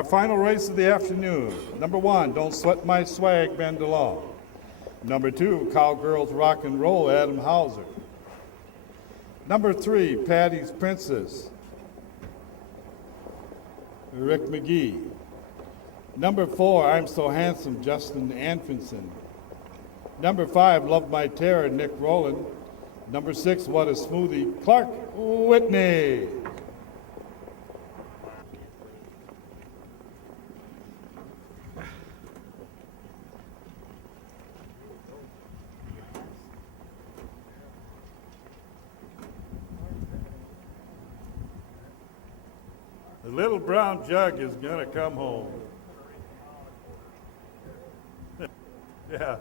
Our final race of the afternoon. Number 1, Don't Sweat My Swag, Ben DeLong. Number 2, Cowgirls Rock and Roll, Adam Hauser. Number 3, Patty's Princess, Rick McGee. Number 4, I'm So Handsome, Justin Anfinson. Number 5, Love My Terror, Nick Rowland. Number 6, What a Smoothie, Clark Whitney. The little brown jug is gonna come home. Yeah.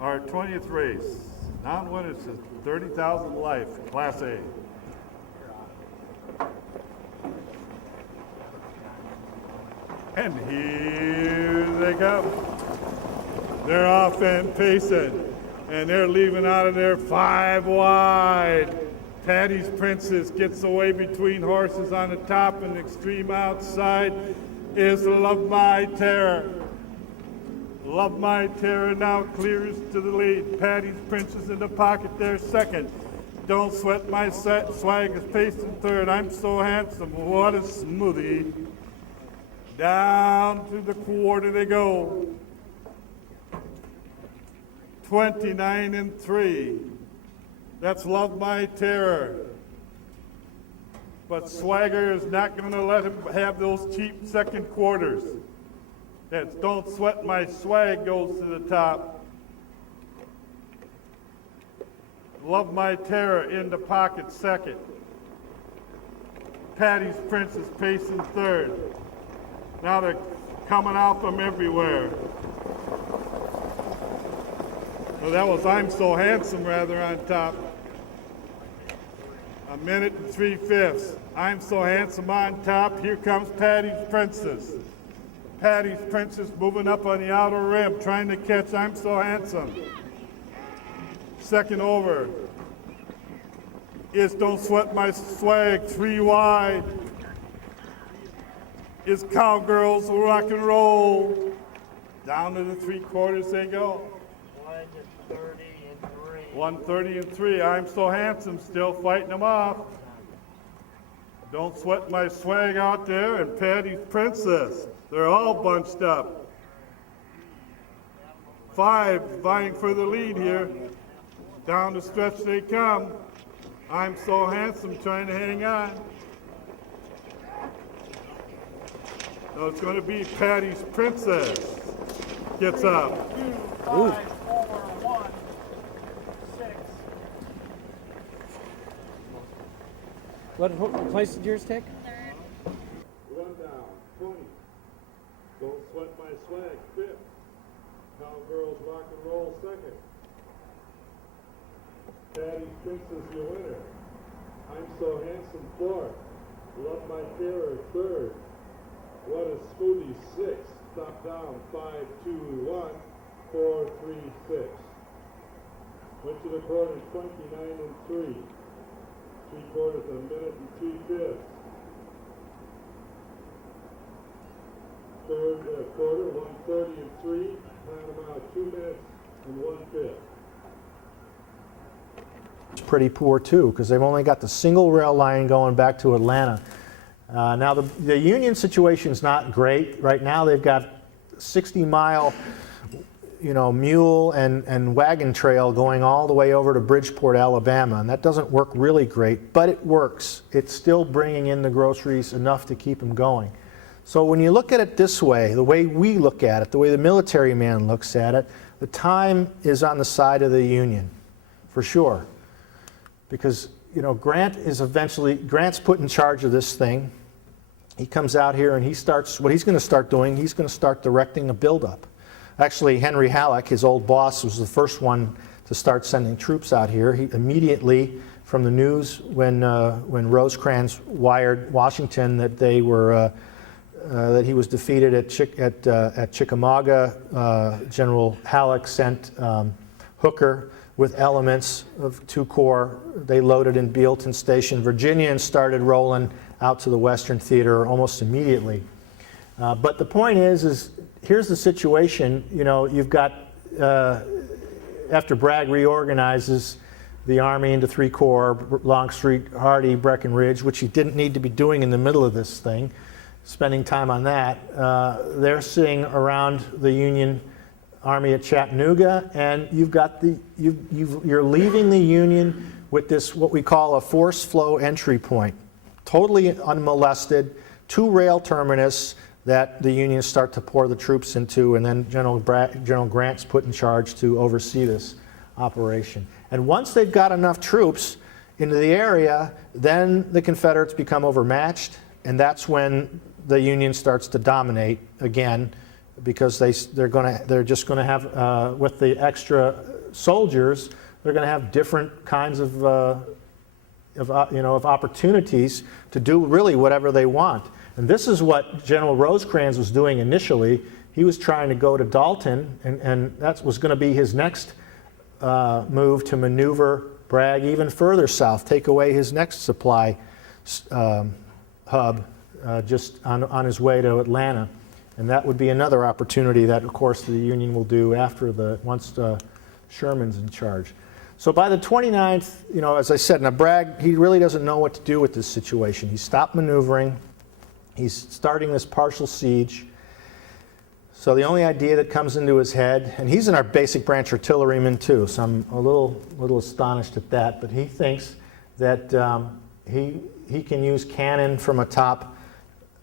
Our 20th race, non-winners is 30,000 life, Class A. And here they come. They're off and pacing, and they're leaving out of there 5 wide. Patty's Princess gets away between horses on the top, and extreme outside is Love My Terror. Love My Terror now clears to the lead. Patty's Princess in the pocket there second. Don't Sweat My Swag is pacing third. I'm So Handsome, What a Smoothie. Down to the quarter they go. 29-3. That's Love My Terror. But Swagger is not going to let him have those cheap second quarters. That's Don't Sweat My Swag goes to the top. Love My Terror in the pocket second. Patty's Princess pacing third. Now they're coming out from everywhere. Well, that was I'm So Handsome rather on top. 1 minute and 3/5. I'm So Handsome on top. Here comes Patty's Princess. Patty's Princess moving up on the outer rim, trying to catch I'm So Handsome. Second over is Don't Sweat My Swag, 3 wide. Is Cowgirls Rock and Roll. Down to the 3 quarters they go. 1:30-3. I'm So Handsome still fighting them off. Don't Sweat My Swag out there, and Patty's Princess. They're all bunched up. 5 vying for the lead here. Down the stretch they come. I'm So Handsome trying to hang on. So it's going to be Patty's Princess gets up. 5, 4, 1, 6. What place did yours take? Run down, 20. Don't Sweat My Swag, 5th. Cowgirls Rock and Roll, 2nd. Patty's Princess, your winner. I'm So Handsome, 4th. Love My Terror, 3rd. What a Smoothie, 6th. Stop down, 5, 2, 1, 4, 3, 6. Went to the quarter, 29-3. 3 quarters, 1 minute and 3/5. Third quarter, 1:30-3. Time about 2 minutes and 1/5. It's pretty poor too, because they've only got the single rail line going back to Atlanta. Now the Union situation is not great. Right now they've got 60-mile mule and wagon trail going all the way over to Bridgeport, Alabama, and that doesn't work really great, but it works. It's still bringing in the groceries enough to keep them going. So when you look at it this way, the way we look at it, the way the military man looks at it, the time is on the side of the Union, for sure. Because Grant's put in charge of this thing. He comes out here and what he's going to start doing, he's going to start directing a buildup. Actually, Henry Halleck, his old boss, was the first one to start sending troops out here. He immediately, from the news, when Rosecrans wired Washington that that he was defeated at Chickamauga, General Halleck sent Hooker with elements of 2 Corps. They loaded in Bealeton Station, Virginia, and started rolling out to the Western Theater almost immediately. But the point is here's the situation. You know, you've got, after Bragg reorganizes the Army into 3 Corps, Longstreet, Hardee, Breckinridge, which he didn't need to be doing in the middle of this thing, spending time on that. They're sitting around the Union Army at Chattanooga, and you've got you're leaving the Union with this, what we call a force flow entry point, totally unmolested, 2 rail terminus that the Unions start to pour the troops into, and then General Grant's put in charge to oversee this operation. And once they've got enough troops into the area, then the Confederates become overmatched, and that's when the Union starts to dominate again, because they're just going to have, with the extra soldiers, they're going to have different kinds of opportunities to do really whatever they want. And this is what General Rosecrans was doing initially. He was trying to go to Dalton, and that was going to be his next move, to maneuver Bragg even further south, take away his next supply hub just on his way to Atlanta. And that would be another opportunity that, of course, the Union will do once Sherman's in charge. So by the 29th, you know, as I said, now Bragg, he really doesn't know what to do with this situation. He stopped maneuvering. He's starting this partial siege. So the only idea that comes into his head, and he's in our basic branch artilleryman too, so I'm a little astonished at that, but he thinks that he can use cannon from atop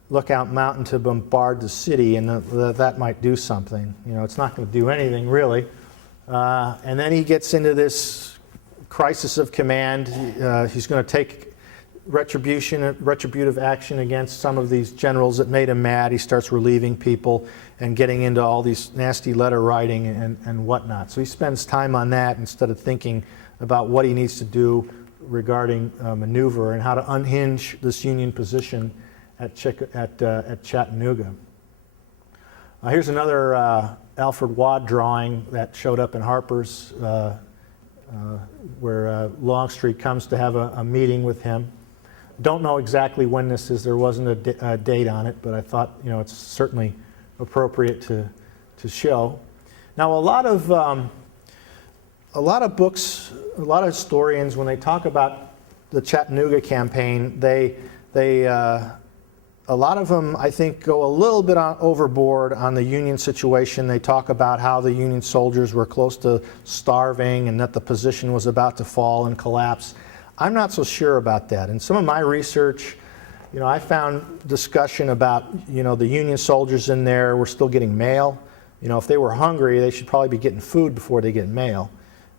Lookout Mountain to bombard the city, and that might do something. You know, it's not going to do anything really. And then he gets into this crisis of command. He's going to take retributive action against some of these generals that made him mad. He starts relieving people and getting into all these nasty letter writing and whatnot. So he spends time on that instead of thinking about what he needs to do regarding maneuver and how to unhinge this Union position at Chattanooga. Here's another Alfred Wadd drawing that showed up in Harper's, where Longstreet comes to have a meeting with him. Don't know exactly when this is. There wasn't a date on it, but I thought, you know, it's certainly appropriate to show. Now, a lot of books, a lot of historians, when they talk about the Chattanooga campaign, a lot of them, I think, go a little bit overboard on the Union situation. They talk about how the Union soldiers were close to starving and that the position was about to fall and collapse. I'm not so sure about that. In some of my research, you know, I found discussion about, you know, the Union soldiers in there were still getting mail. You know, if they were hungry, they should probably be getting food before they get mail,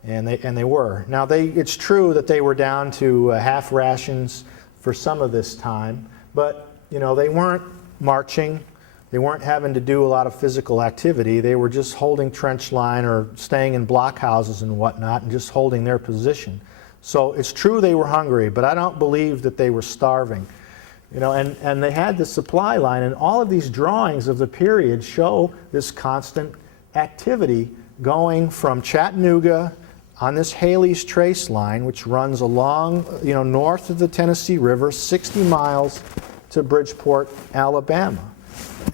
and they were. Now, it's true that they were down to half rations for some of this time, but you know, they weren't marching. They weren't having to do a lot of physical activity. They were just holding trench line or staying in blockhouses and whatnot and just holding their position. So it's true they were hungry, but I don't believe that they were starving. You know, and they had the supply line, and all of these drawings of the period show this constant activity going from Chattanooga on this Haley's Trace line, which runs along, you know, north of the Tennessee River, 60 miles to Bridgeport, Alabama.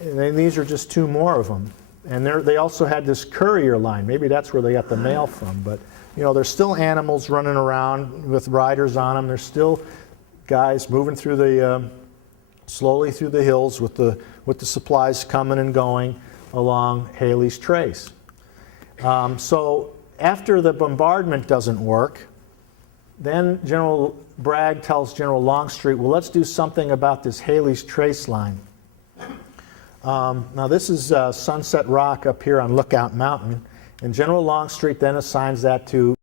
And then these are just 2 more of them. And they also had this courier line. Maybe that's where they got the mail from. But, you know, there's still animals running around with riders on them. There's still guys moving through slowly through the hills with the supplies coming and going along Haley's Trace. So after the bombardment doesn't work, then General Bragg tells General Longstreet, well, let's do something about this Haley's Trace line. Now this is Sunset Rock up here on Lookout Mountain, and General Longstreet then assigns that to